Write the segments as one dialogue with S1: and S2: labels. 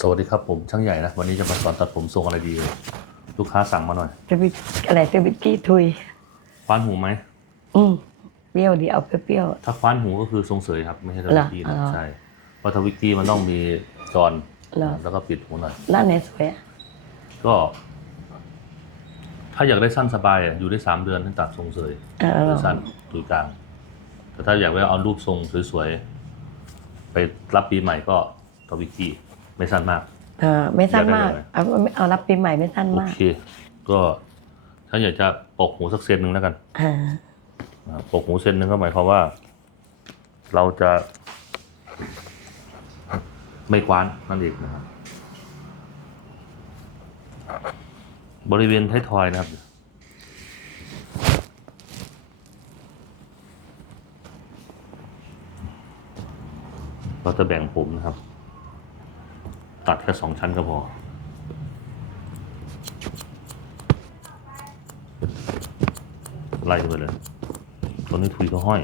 S1: สวัสดีครับผมช่างใหญ่นะวันนี้จะมาสอนตัดผมทรงอะไรดีเลยลูกค้าสั่งมาหน่อย
S2: จะวิอะไรจะวิกกี้ทุย
S1: คว้านหูไหม
S2: อืมเปรี้ยวดีเอาเปรี้ยว
S1: ถ้าคว้านหูก็คือทรงเสยครับ ไม่ใช่ท
S2: เหร
S1: วิ
S2: อก
S1: กี้
S2: อ๋
S1: นะ
S2: อ
S1: ใช่เพราะทวิกกี้มันต้องมีจอน
S2: เหรอ
S1: แล้วก็ปิดหูหน่อย
S2: ๆร้านไหนสวยอะ
S1: ก็ ถ้าอยากได้สั้นสบายอะอยู่ได้สามเดือนถึงตัดทรงเสย
S2: เออ
S1: หรือสั้นตูดกลางแต่ถ้าอยากได้เอารูปทรงสวยๆไปรับปีใหม่ก็ทวิกกี้ ไม่สั้นมาก
S2: เออไม่สั้นมาก
S1: อยากได้แบบไหน
S2: เอาเอารับปีใหม่ไม่สั้น
S1: โอ
S2: มาก
S1: เค ก็ถ้าอยากจะปกหูสักเซนหนึ่งแล้วกัน
S2: อ่า
S1: นะครับปกหูเส้นหนึ่งก็หมายความว่า เราจะ ไม่คว้านนั่นเองนะครับ บริเวณท้ายทอยนะครับ เราจะแบ่งผมนะครับ ตัดแค่สองชั้นก็พอไล่ไปเลยตัวนี้ทุยก็ห้อย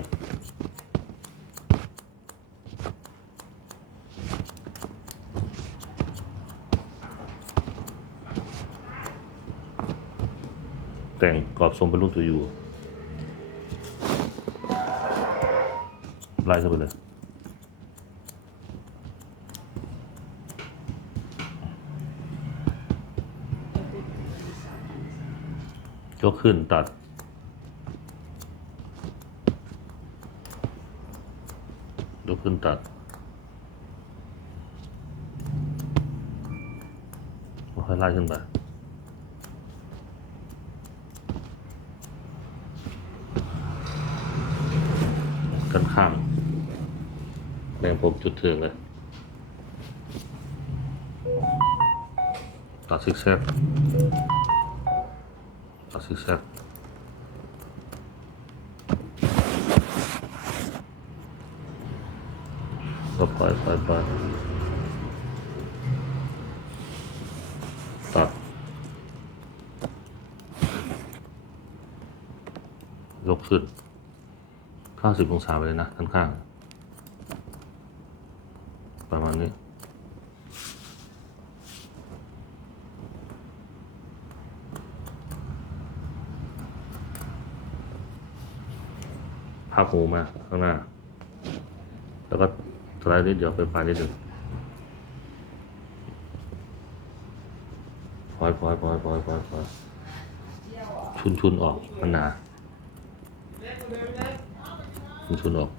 S1: แต่งกรอบทรงเป็นรูปตัวอยู่ไล่เข้าไปเลย ยกขึ้นตัด ยกขึ้นตัดค่อยไล่ขึ้นไปกันข้างแบ่งผมจุดเถืองเลย ตัดซิกแซก ซิกแซกก็ปล่อยปล่อยปล่อยตัดยกขึ้นข้าสิบองศาไปเลยนะด้านข้างประมาณนี้ พับหูมาข้างหน้า แล้วก็สไลด์นิดเดียวไปปลานิดหนึ่งพอยพอยพอยพอยพอยพอยชุนชุนออกมันหนาชุนชุนออก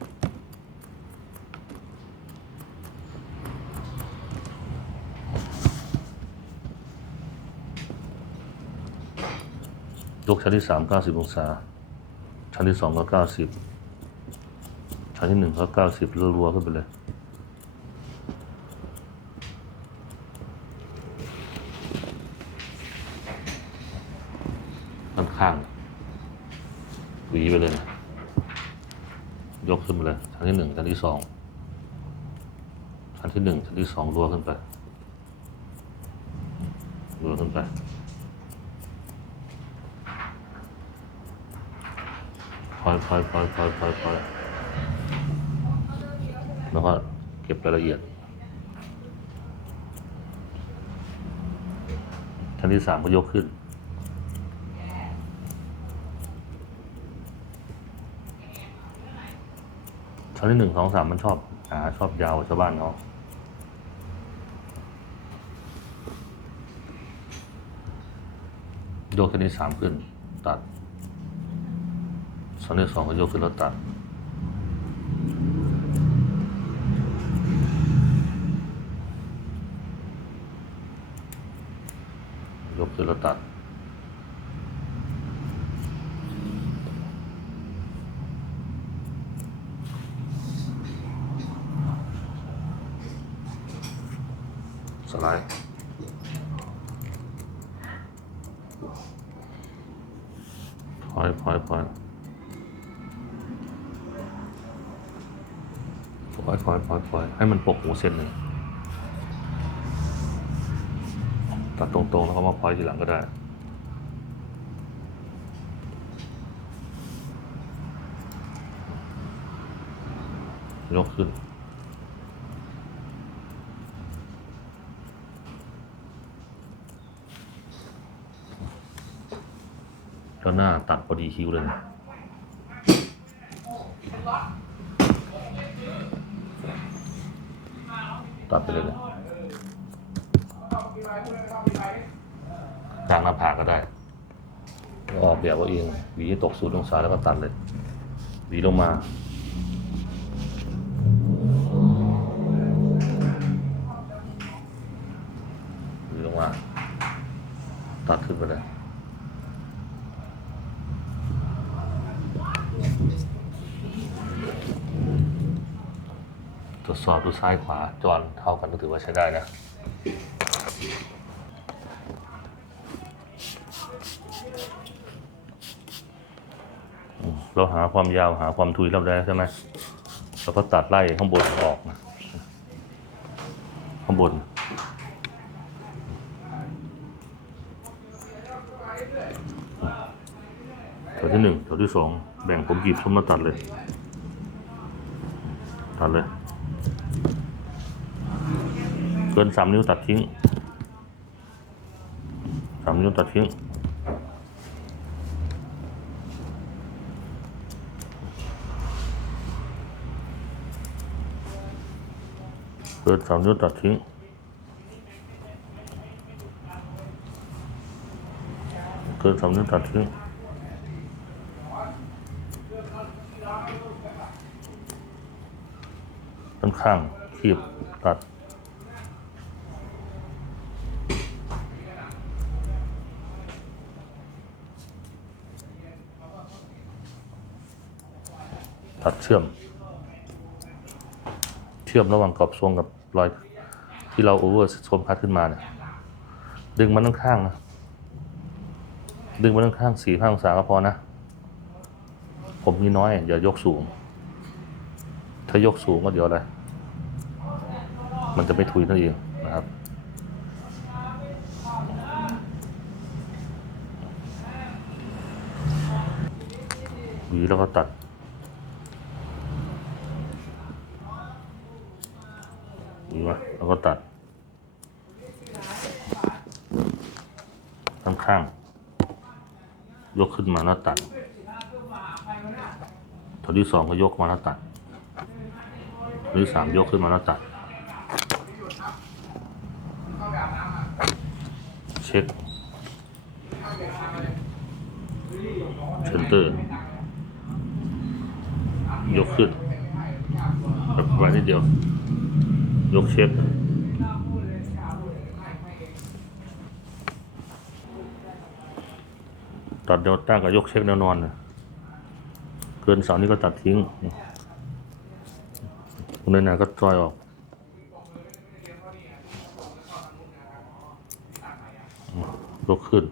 S1: ยกชั้นที่สามเก้าสิบองศา ชั้นที่สองก็เก้าสิบ ชั้นที่หนึ่งก็เก้าสิบรัวๆขึ้นไปเลยด้านข้างหวีไปเลยนะยกขึ้นมาเลยชั้นที่หนึ่งชั้นที่สองชั้นที่หนึ่งชั้นที่สองรัวขึ้นไปรัวขึ้นไปคอยคอยคอยคอยคอยคอย แล้วก็เก็บรายละเอียดชั้นที่สามก็ยกขึ้น ชั้นที่หนึ่งสองสามมันชอบหาชอบยาวชาวบ้านเขายกชั้นที่สามขึ้น ตัดชั้นที่สองก็ยกขึ้นแล้วตัด ยกขึ้นแล้วตัด สไลด์พอยพอยพอยพอยพอยพอยพอยให้มันปกหูเส้นหนึ่ง ตัดตรงๆ แล้วก็มาพอยทีหลังก็ได้ ยกขึ้น แล้วหน้าตัดพอดีคิ้วเลยตัดไปเลยนะ กลางหน้าผากก็ได้ออกแบบว่าเองหวีตกศูนย์องศาแล้วก็ตัดเลยหวีลงมาหวีลงมา ตัดขึ้นไปเลยตรวจสอบดูซ้ายขวาจอนเท่ากันก็ถือว่าใช้ได้นะ เราหาความยาวหาความทุยเราได้ใช่ไหมเราก็ตัดไล่ข้างบนออกนะข้างบน แถวที่หนึ่งแถวที่สองแบ่งผมกีบซุ้มมาตัดเลย ตัดเลย เกินสามนิ้วตัดทิ้งสามนิ้วตัดทิ้ง เกินสามนิ้วตัดทิ้งเกินสามนิ้วตัดทิ้งด้นข้างคีบตัดตัดเชื่อม เชื่อมระหว่างกรอบทรงกับ รอยที่เราโอเวอร์โซมพัดขึ้นมาเนี่ยดึงมันด้านข้างนะดึงมันด้านข้างสี่ห้าองศาก็พอนะ ผมมีน้อย อย่ายกสูง ถ้ายกสูงก็เดี๋ยวอะไรมันจะไม่ทุยนั่นเองนะครับหวีแล้วก็ตัด หวีมาแล้วก็ตัดข้างๆยกขึ้นมาแล้วตัดแถวที่สองก็ยกมาแล้วตัดหรือสามยกขึ้นมาแล้วตัด เช็คเซนเตอร์ ยกขึ้นแบบประมาณนิดเดียว ยกเช็คตัดแนวตั้งกับยกเช็คแนวนอนนะเกินเสานี้ก็ตัดทิ้งตรงนี้นะก็จอยออกยกขึ้น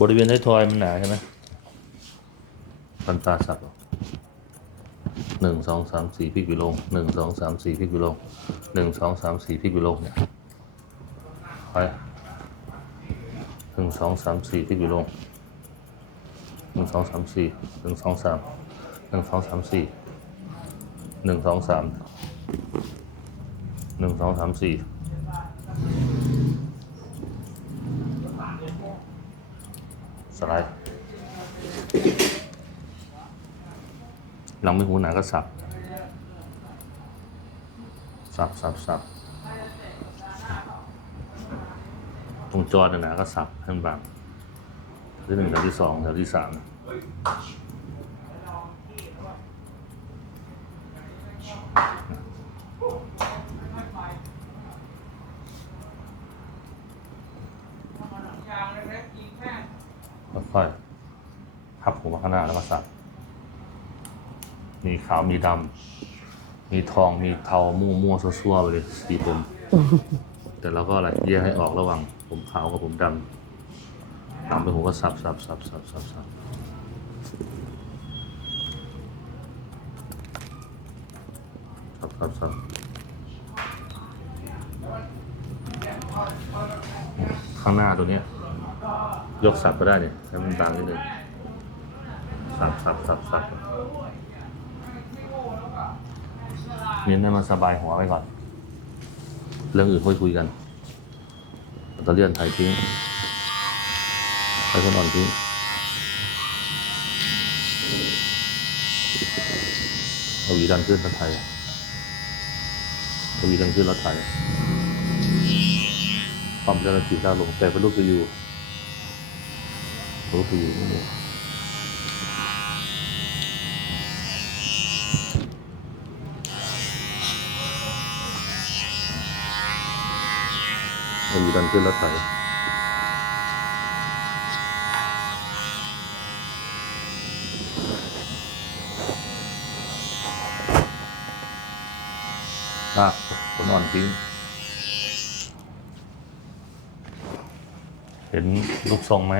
S1: บริเวณท้ายทอยมันหนาใช่ไหมฟันปลาสับหนึ่งสองสามสี่พิกวิโลงหนึ่งสองสามสี่พิกวิโลงหนึ่งสองสามสี่พิกวิโลงเนี่ยไปหนึ่งสองสามสี่พิกวิโลงหนึ่งสองสามสี่หนึ่งสองสามหนึ่งสองสามสี่หนึ่งสองสามหนึ่งสองสามสี่ไลด์ หลังไม่หูหนาก็สับ สับสับสับตรงจอหนาก็สับให้มันบางแถวที่หนึ่งแถวที่สองแถวที่สามค่อยๆพับหัวมาข้างหน้าแล้วก็สับ มีขาวมีดำ มีท องมีเทามั่วมั่วๆซั่วๆไปเลยสีผม แต่เราก็อะไรแยกให้ออกระหว่างผมขาวกับผมดำดำไปผมก็สับสับสับสับสับสับสับสับสับข้างหน้าตัวเนี้ย ยกสับก็ได้เนี่ยให้มันบางนิดนึงสับสับสับสับ เน้นให้มันสบายหัวไว้ก่อน เรื่องอื่นค่อยคุยกันตะเลี่ยนไทยทิ้งไทยคนอ่อนทิ้งเอาวีดันขึ้นรถไทยเอาวีดันขึ้นรถไทยความเจริญสีดาวลงแต่เป็นลูกตัวอยู่ลูกตัวอยู่ นี่เอาหวีดันขึ้นรถไทยอะคนอ่อนทิ้ง เห็นลูกทรงไหม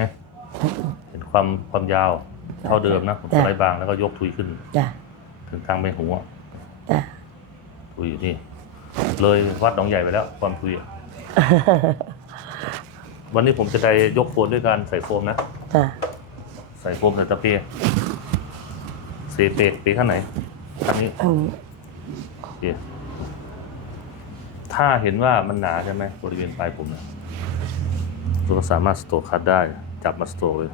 S1: เห็นความความยาว เท่าเดิมนะผมสไลด์บางแล้วก็ยกทุยขึ้น
S2: จ้ะ
S1: ถึงกลางใบหูอะ
S2: จ้ะ
S1: ทุยอยู่นี่ เลยวัดหนองใหญ่ไปแล้ว ความทุยอะ วันนี้ผมจะได้ยกโคนด้วยการใส่โฟมนะ
S2: จ้ะ
S1: ใส่โฟมใส่ตะเปียเซเปกปีข้างไหนข้างนี้
S2: อันนี้
S1: โอเคถ้าเห็นว่ามันหนาใช่ไหมบริเวณปลายผมนะเราก็สามารถสโตกคัดได้ จับมาสโตกเลย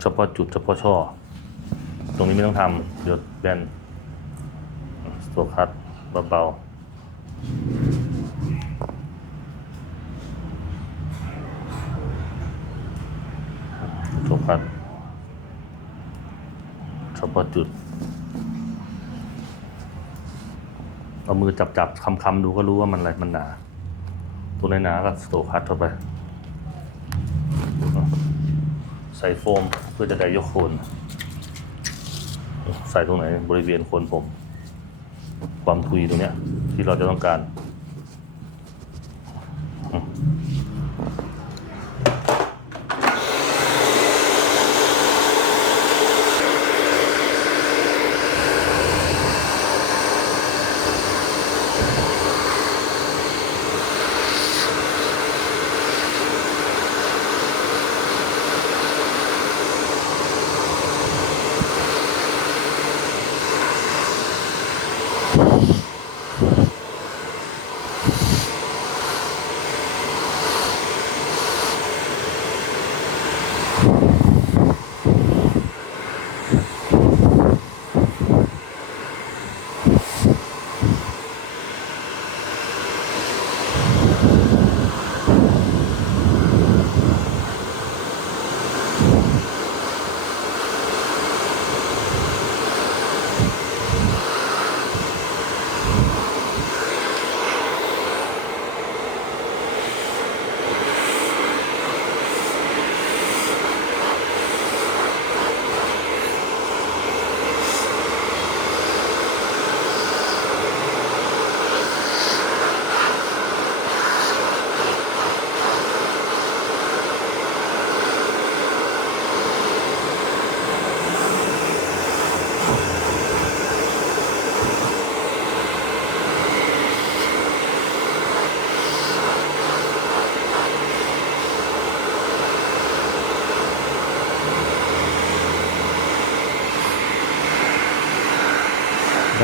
S1: เฉพาะจุดเฉพาะช่อ ตรงนี้ไม่ต้องทำเดี๋ยวแบนสโตกคัดเบาๆ สโตกคัดเฉพาะจุด เอามือจับจับคำคำดูก็รู้ว่ามันอะไรมันหนา ตัวไหนหนาก็สโตคัดเข้าไป ใส่โฟมเพื่อจะได้ยกโคนใส่ตรงไหนบริเวณโคนผม ความทุยตรงเนี้ย ที่เราจะต้องการ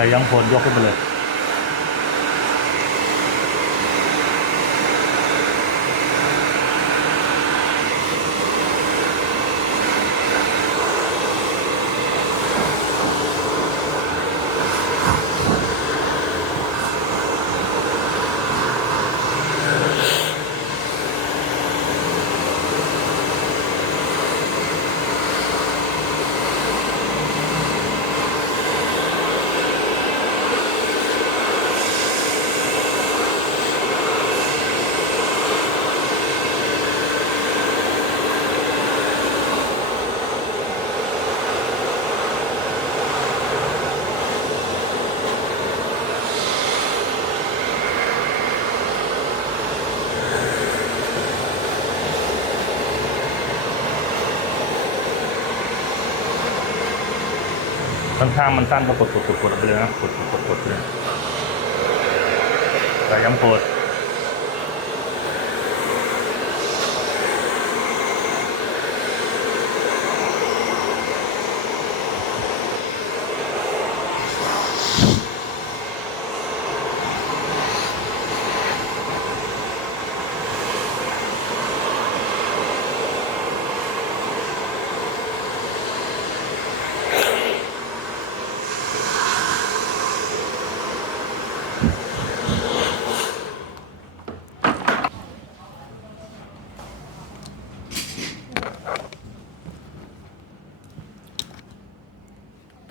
S1: ได้ยังโคนยกขึ้นไปเลย ค่อนข้างมันสั้นก็กดกดกดกดไปเลยนะกดกดกดกดเลยแต่ย้ำกด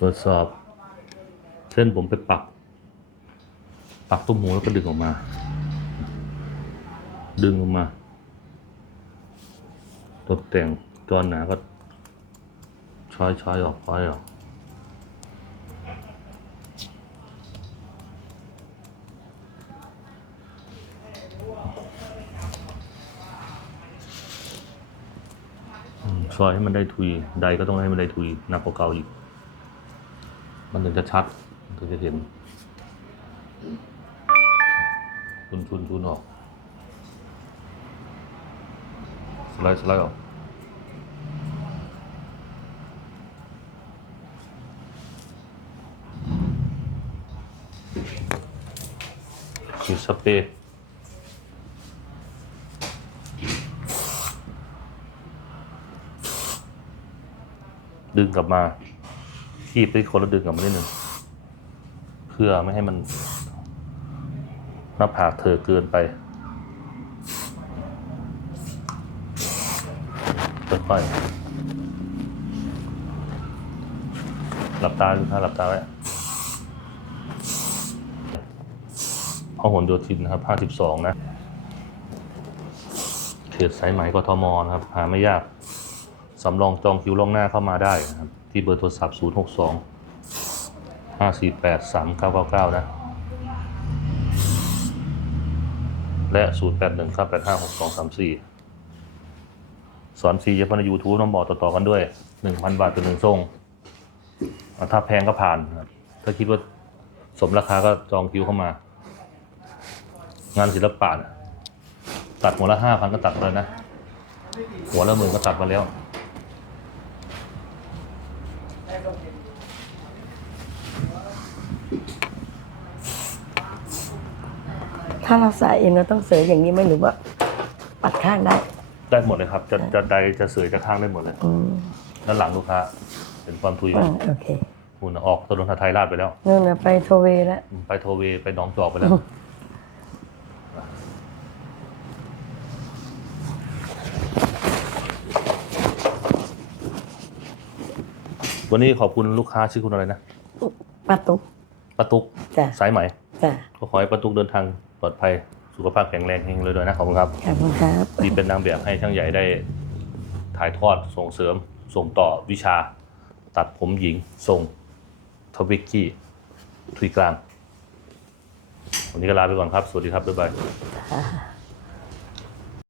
S1: ตรวจสอบ เส้นผมไปปัก ปักตุ้มหูแล้วก็ดึงออกมา ดึงออกมาตกแต่งตอนหนาก็ช้อยช้อยออกช้อยออกอืมซอยให้มันได้ทุย ใดก็ต้องให้มันได้ทุยหนักกว่าเก่าอีก มันถึงจะชัดมันถึงจะเห็นชุนชุนชุนออกสไลด์สไลด์ออกฉีดสเปรย์ดึงกลับมา คีบไปคนแล้วดึงกับมานิดหนึ่งเพื่อไม่ให้มันหน้าผากเธอเกินไปค่อยๆหลับตาดูท่าหลับตาไว้พหลโยธินนะครับ 52 นะ เขตสายไหมกทมนะครับ หาไม่ยาก สำรองจองคิวล่วงหน้าเข้ามาได้นะครับ ที่เบอร์โทรศัพท์ 062 548 3999 นะ และ 081 ครับ 85 6234 สอนฟรีเฉพาะใน YouTube น้องบอกต่อ ๆ กันด้วย 1,000 บาทต่อหนึ่งทรง ถ้าแพงก็ผ่านครับ ถ้าคิดว่าสมราคาก็จองคิวเข้ามา งานศิลปะตัดหัวละห้าพันก็ตัดมาแล้วนะ หัวละหมื่นก็ตัดมาแล้ว
S2: ถ้าเราใส่เองเราต้องเสยอย่างนี้ไหมหรือว่าปัดข้างได้
S1: ได้หมดเลยครับ จะจะใดจะเสยจะข้างได้หมดเลย
S2: อืม
S1: ด้านหลังลูกค้าเป็นความทุย
S2: อ่าโอเค
S1: หุ่นน่ะออกถนนทาไทยราดไปแล้ว
S2: นู่นนะไปโทเวแล้ว
S1: ไปโทเวไปหน้องจอกไปแล้ว วันนี้ขอบคุณลูกค้าชื่อคุณอะไรนะ
S2: ป้าตุ๊ก
S1: ป้าตุ๊ก
S2: จ้ะ
S1: สายไหม
S2: จ้ะ
S1: ก็ขอให้ป้าตุ๊กเดินทาง ปลอดภัยสุขภาพแข็งแรงเฮงเลยด้วยนะขอบคุณครับ
S2: ขอบคุณครับ
S1: ที่เป็นนางแบบให้ช่างใหญ่ได้ถ่ายทอดส่งเสริมส่งต่อวิชา ตัดผมหญิงส่งทวิกกี้ทุยกลางวันนี้ก็ลาไปก่อนครับ สวัสดีครับบ๊ายบาย
S2: ค่ะ